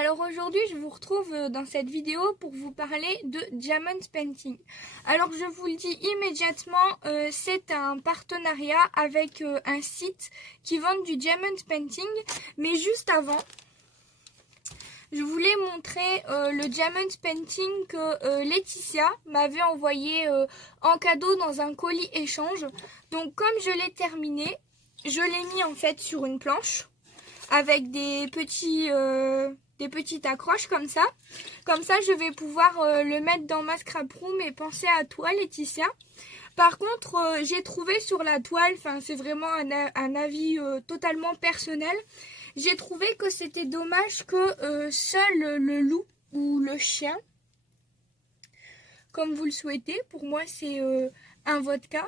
Alors aujourd'hui je vous retrouve dans cette vidéo pour vous parler de Diamond Painting. Alors je vous le dis immédiatement, c'est un partenariat avec un site qui vend du Diamond Painting. Mais juste avant, je voulais montrer le Diamond Painting que Laetitia m'avait envoyé en cadeau dans un colis échange. Donc comme je l'ai terminé, je l'ai mis en fait sur une planche avec des petites accroches comme ça. Comme ça, je vais pouvoir le mettre dans ma scrap room et penser à toi, Laetitia. Par contre, j'ai trouvé sur la toile, c'est vraiment un avis totalement personnel, j'ai trouvé que c'était dommage que seul le loup ou le chien, comme vous le souhaitez, pour moi c'est un vodka,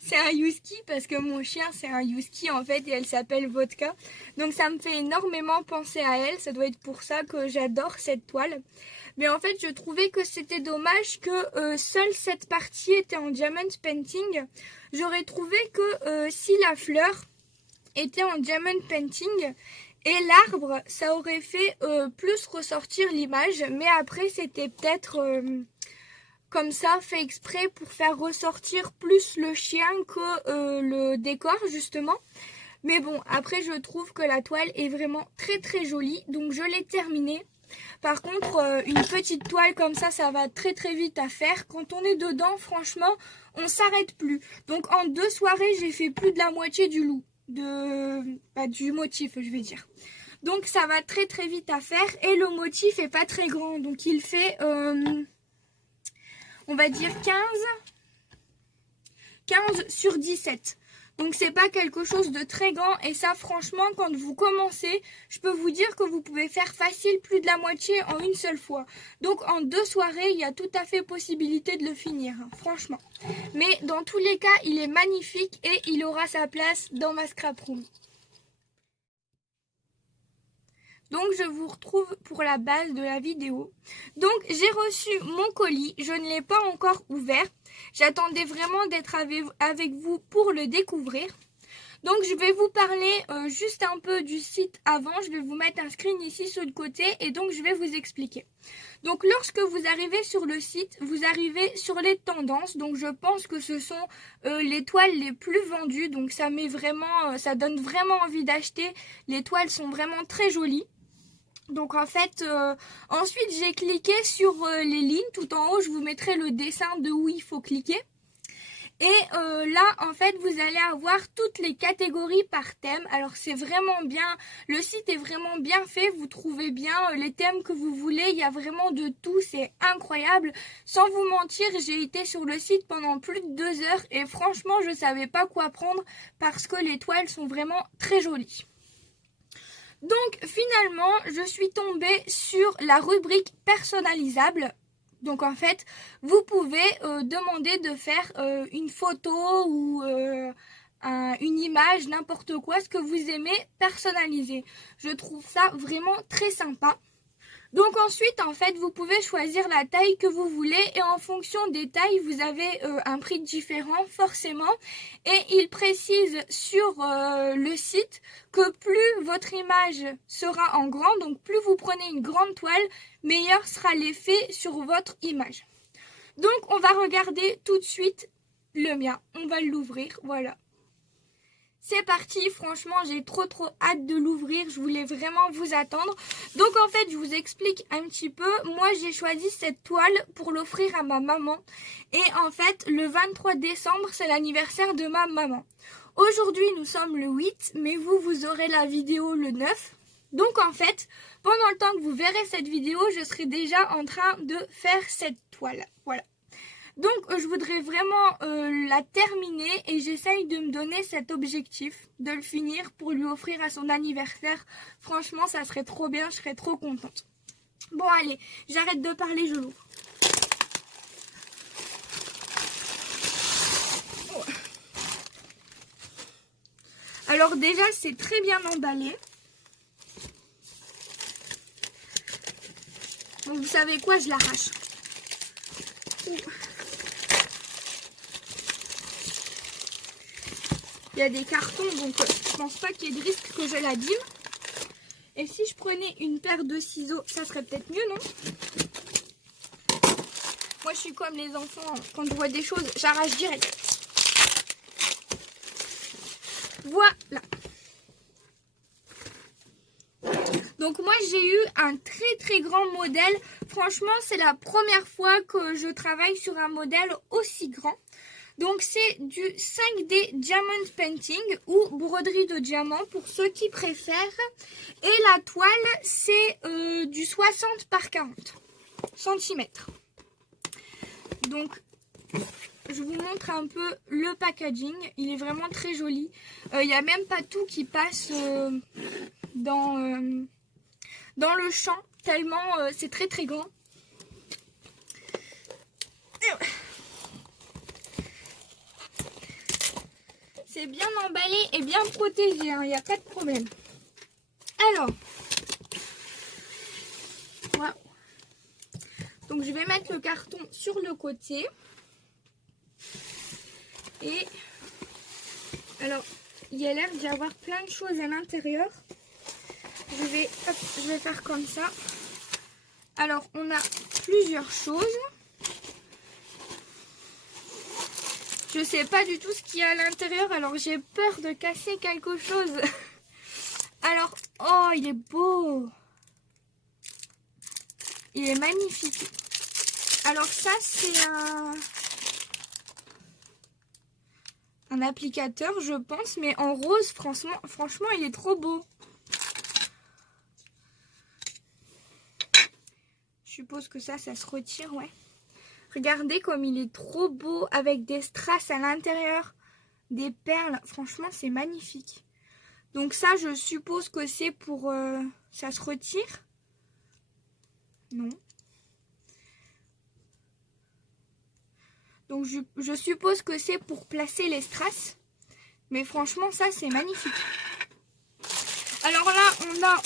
c'est un husky parce que mon chien c'est un husky en fait et elle s'appelle Vodka. Donc ça me fait énormément penser à elle, ça doit être pour ça que j'adore cette toile. Mais en fait je trouvais que c'était dommage que seule cette partie était en Diamond Painting. J'aurais trouvé que si la fleur était en Diamond Painting et l'arbre ça aurait fait plus ressortir l'image. Mais après c'était peut-être... comme ça, fait exprès pour faire ressortir plus le chien que le décor justement. Mais bon, après je trouve que la toile est vraiment très très jolie, donc je l'ai terminée. Par contre, une petite toile comme ça va très très vite à faire. Quand on est dedans, franchement, on s'arrête plus. Donc en 2 soirées, j'ai fait plus de la moitié du du motif, je vais dire. Donc ça va très très vite à faire et le motif est pas très grand, donc il fait... on va dire 15 sur 17. Donc c'est pas quelque chose de très grand et ça franchement quand vous commencez, je peux vous dire que vous pouvez faire facile plus de la moitié en une seule fois. Donc en 2 soirées, il y a tout à fait possibilité de le finir, franchement. Mais dans tous les cas, il est magnifique et il aura sa place dans ma scrap room. Donc je vous retrouve pour la base de la vidéo. Donc j'ai reçu mon colis, je ne l'ai pas encore ouvert. J'attendais vraiment d'être avec vous pour le découvrir. Donc je vais vous parler juste un peu du site avant. Je vais vous mettre un screen ici sur le côté et donc je vais vous expliquer. Donc lorsque vous arrivez sur le site, vous arrivez sur les tendances. Donc je pense que ce sont les toiles les plus vendues. Donc ça donne vraiment envie d'acheter. Les toiles sont vraiment très jolies. Donc en fait, ensuite j'ai cliqué sur les lignes. Tout en haut, je vous mettrai le dessin de où il faut cliquer. Et là, en fait, vous allez avoir toutes les catégories par thème. Alors c'est vraiment bien, le site est vraiment bien fait. Vous trouvez bien les thèmes que vous voulez. Il y a vraiment de tout, c'est incroyable. Sans vous mentir, j'ai été sur le site pendant plus de 2 heures. Et franchement, je ne savais pas quoi prendre parce que les toiles sont vraiment très jolies. Donc finalement, je suis tombée sur la rubrique personnalisable. Donc en fait, vous pouvez demander de faire une photo ou une image, n'importe quoi, ce que vous aimez personnaliser. Je trouve ça vraiment très sympa. Donc ensuite, en fait, vous pouvez choisir la taille que vous voulez et en fonction des tailles, vous avez un prix différent forcément. Et il précise sur le site que plus votre image sera en grand, donc plus vous prenez une grande toile, meilleur sera l'effet sur votre image. Donc on va regarder tout de suite le mien. On va l'ouvrir, voilà. C'est parti, franchement j'ai trop hâte de l'ouvrir, je voulais vraiment vous attendre. Donc en fait je vous explique un petit peu, moi j'ai choisi cette toile pour l'offrir à ma maman. Et en fait le 23 décembre c'est l'anniversaire de ma maman. Aujourd'hui nous sommes le 8, mais vous aurez la vidéo le 9. Donc en fait, pendant le temps que vous verrez cette vidéo, je serai déjà en train de faire cette toile, voilà. Donc je voudrais vraiment la terminer et j'essaye de me donner cet objectif de le finir pour lui offrir à son anniversaire. Franchement ça serait trop bien, je serais trop contente. Bon allez, j'arrête de parler, je l'ouvre. Alors déjà c'est très bien emballé. Donc vous savez quoi, je l'arrache. Il y a des cartons, donc je pense pas qu'il y ait de risque que je l'abîme. Et si je prenais une paire de ciseaux, ça serait peut-être mieux, non? Moi, je suis comme les enfants. Quand je vois des choses, j'arrache direct. Voilà. Donc moi, j'ai eu un très grand modèle. Franchement, c'est la première fois que je travaille sur un modèle aussi grand. Donc c'est du 5D Diamond Painting ou broderie de diamant pour ceux qui préfèrent. Et la toile, c'est du 60 par 40 cm. Donc je vous montre un peu le packaging. Il est vraiment très joli. Il n'y a même pas tout qui passe dans le champ, tellement c'est très grand. C'est bien emballé et bien protégé, hein, il n'y a pas de problème. Alors, wow. Donc je vais mettre le carton sur le côté. Et alors, il y a l'air d'y avoir plein de choses à l'intérieur. Je vais faire comme ça. Alors, on a plusieurs choses. Je sais pas du tout ce qu'il y a à l'intérieur, alors j'ai peur de casser quelque chose. Alors, oh, il est beau. Il est magnifique. Alors ça, c'est un applicateur, je pense, mais en rose, franchement, il est trop beau. Je suppose que ça se retire, ouais. Regardez comme il est trop beau avec des strass à l'intérieur, des perles. Franchement, c'est magnifique. Donc ça, je suppose que c'est pour... ça se retire? Non. Donc je suppose que c'est pour placer les strass. Mais franchement, ça, c'est magnifique. Alors là, on a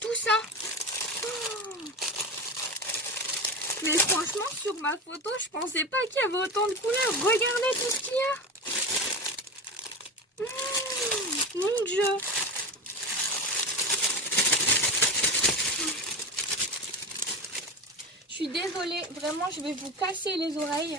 tout ça. Oh, mais franchement, sur ma photo, je pensais pas qu'il y avait autant de couleurs. Regardez tout ce qu'il y a. Mon Dieu. Je suis désolée, vraiment, je vais vous casser les oreilles.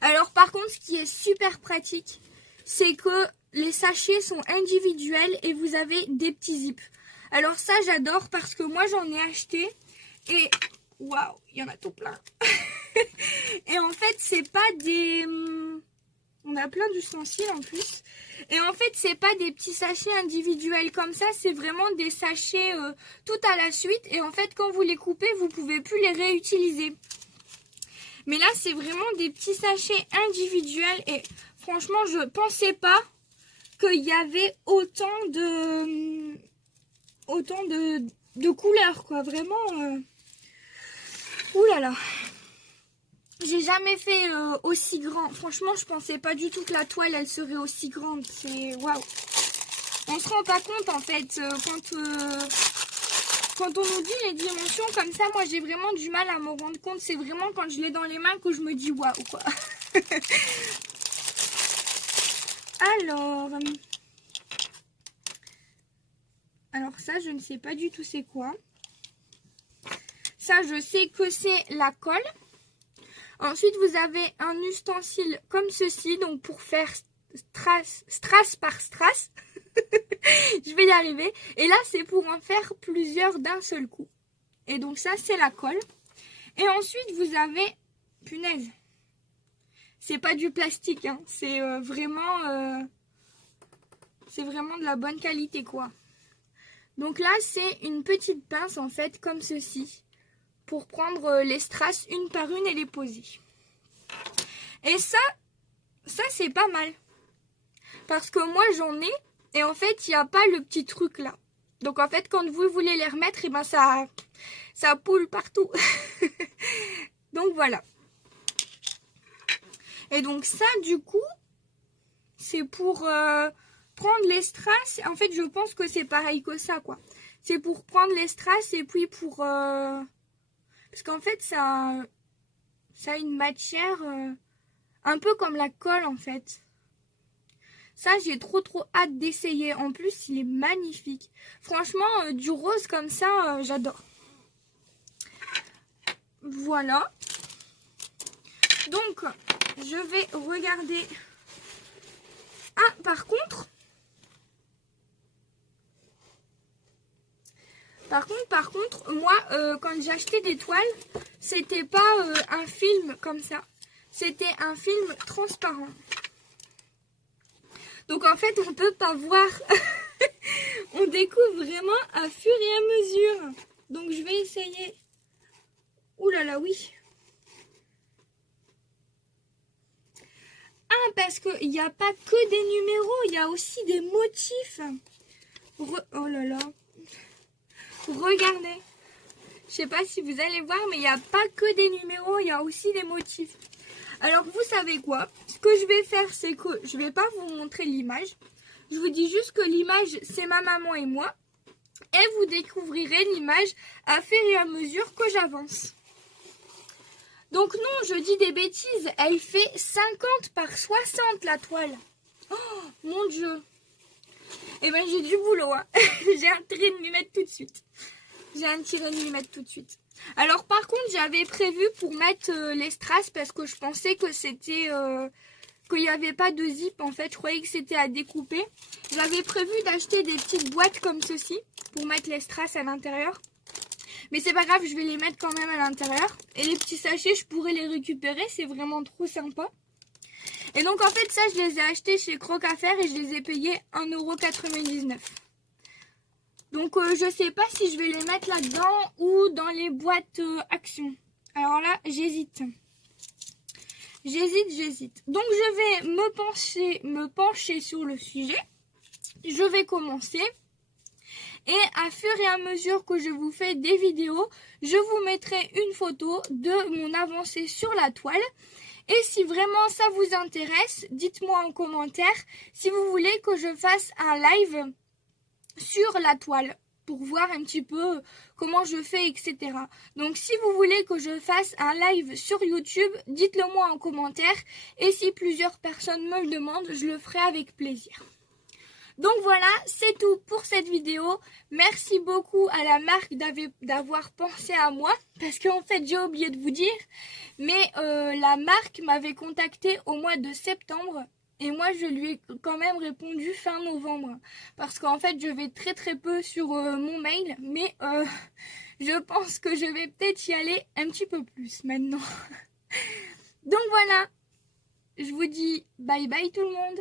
Alors par contre, ce qui est super pratique, c'est que les sachets sont individuels et vous avez des petits zips. Alors ça, j'adore parce que moi, j'en ai acheté et waouh, il y en a tout plein. Et en fait, c'est pas des... On a plein d'ustensiles en plus. Et en fait, c'est pas des petits sachets individuels comme ça, c'est vraiment des sachets tout à la suite. Et en fait, quand vous les coupez, vous pouvez plus les réutiliser. Mais là, c'est vraiment des petits sachets individuels. Et franchement, je pensais pas qu'il y avait autant de couleurs, quoi. Vraiment. Ouh là là. J'ai jamais fait aussi grand. Franchement, je pensais pas du tout que la toile, elle serait aussi grande. C'est waouh. On se rend pas compte, en fait, quand on nous dit les dimensions comme ça, moi j'ai vraiment du mal à me rendre compte. C'est vraiment quand je l'ai dans les mains que je me dis waouh, quoi. Alors ça, je ne sais pas du tout c'est quoi. Ça, je sais que c'est la colle. Ensuite, vous avez un ustensile comme ceci, donc pour faire strass par strass. Je vais y arriver. Et là, c'est pour en faire plusieurs d'un seul coup. Et donc ça, c'est la colle. Et ensuite, vous avez... Punaise. C'est pas du plastique, hein. C'est vraiment... c'est vraiment de la bonne qualité, quoi. Donc là, c'est une petite pince, en fait, comme ceci. Pour prendre les strass une par une et les poser. Et ça c'est pas mal. Parce que moi, j'en ai... Et en fait, il n'y a pas le petit truc là. Donc en fait, quand vous voulez les remettre, et ben ça poule partout. Donc voilà. Et donc ça, du coup, c'est pour prendre les strass. En fait, je pense que c'est pareil que ça, quoi. C'est pour prendre les strass et puis pour... Parce qu'en fait, ça a une matière un peu comme la colle, en fait. Ça, j'ai trop hâte d'essayer. En plus, il est magnifique. Franchement, du rose comme ça, j'adore. Voilà. Donc, je vais regarder. Ah, par contre, moi, quand j'ai acheté des toiles, c'était pas un film comme ça. C'était un film transparent. Donc en fait, on peut pas voir. On découvre vraiment à fur et à mesure. Donc je vais essayer. Ouh là là, oui. Ah, parce qu'il n'y a pas que des numéros, il y a aussi des motifs. Oh là là. Regardez. Je sais pas si vous allez voir, mais il n'y a pas que des numéros, il y a aussi des motifs. Alors, vous savez quoi? Ce que je vais faire, c'est que je ne vais pas vous montrer l'image. Je vous dis juste que l'image, c'est ma maman et moi. Et vous découvrirez l'image à fur et à mesure que j'avance. Donc non, je dis des bêtises. Elle fait 50 par 60 la toile. Oh, mon Dieu. Eh ben, j'ai du boulot. Hein. J'ai intérêt de m'y mettre tout de suite. Alors par contre, j'avais prévu pour mettre les strass parce que je pensais que c'était qu'il n'y avait pas de zip en fait. Je croyais que c'était à découper. J'avais prévu d'acheter des petites boîtes comme ceci pour mettre les strass à l'intérieur. Mais c'est pas grave, je vais les mettre quand même à l'intérieur. Et les petits sachets, je pourrais les récupérer. C'est vraiment trop sympa. Et donc en fait, ça, je les ai achetés chez Croc à Faire et je les ai payés 1,99 €. Donc je sais pas si je vais les mettre là-dedans ou dans les boîtes Action. Alors là, j'hésite. Donc je vais me pencher sur le sujet. Je vais commencer. Et à fur et à mesure que je vous fais des vidéos, je vous mettrai une photo de mon avancée sur la toile. Et si vraiment ça vous intéresse, dites-moi en commentaire si vous voulez que je fasse un live sur la toile pour voir un petit peu comment je fais, etc. Donc si vous voulez que je fasse un live sur YouTube, dites-le moi en commentaire. Et si plusieurs personnes me le demandent, je le ferai avec plaisir. Donc voilà, c'est tout pour cette vidéo. Merci beaucoup à la marque d'avoir pensé à moi. Parce qu'en fait, j'ai oublié de vous dire. Mais la marque m'avait contacté au mois de septembre. Et moi, je lui ai quand même répondu fin novembre. Parce qu'en fait, je vais très peu sur mon mail. Mais je pense que je vais peut-être y aller un petit peu plus maintenant. Donc voilà, je vous dis bye bye tout le monde.